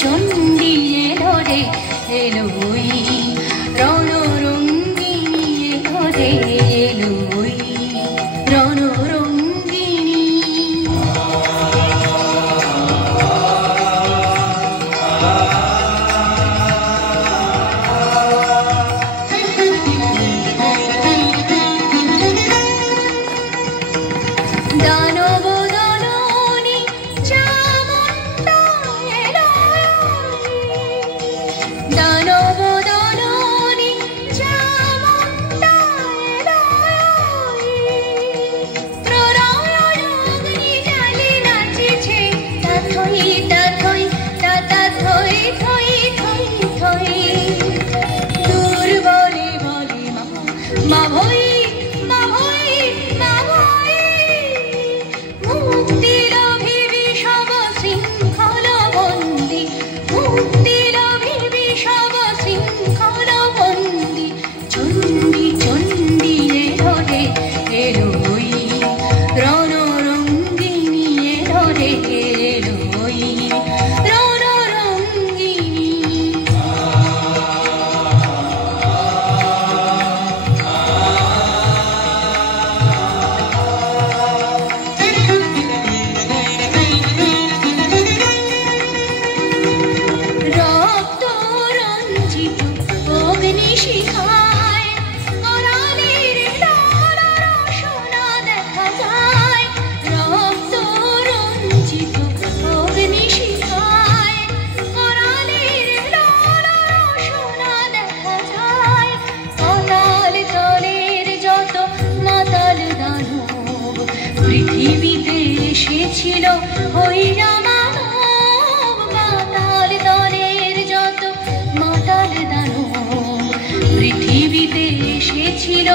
চণ্ডী এলো রে এলো ওই রণরঙ্গিনী এলো রে এলো ওই রণরঙ্গিনী। দানব দলনী চামুণ্ডা এলো, দানব দলনী চামুণ্ডা এলো, প্রলয় অগ্নি জ্বালি নাচিছে তাথই তাথই তাতা থই থই থই থই। দুর্বলে বলে মা মা ভই মা ভই মা ভই, মুক্তি লোভী বিষম শৃঙ্খল বন্দী, মুক্তি লোভী বিষম শৃঙ্খল বন্দী। চণ্ডী চণ্ডী এলো রে এলো ওই রণরঙ্গিনী এলো রে এলো ওই রণরঙ্গিনী। রক্ত রঞ্জিত অগ্নিশিখায় করালের লাল রসনা দেখা যায়। রক্ত রঞ্জিত অগ্নিশিখায় করালের লাল রসনা দেখা যায়। পাতাল তলের যত মাতাল দানব পৃথিবীতে এসেছিল হইরা মানব। পাতাল তলের যত মাতাল দানব পৃথিবীতে এসেছিল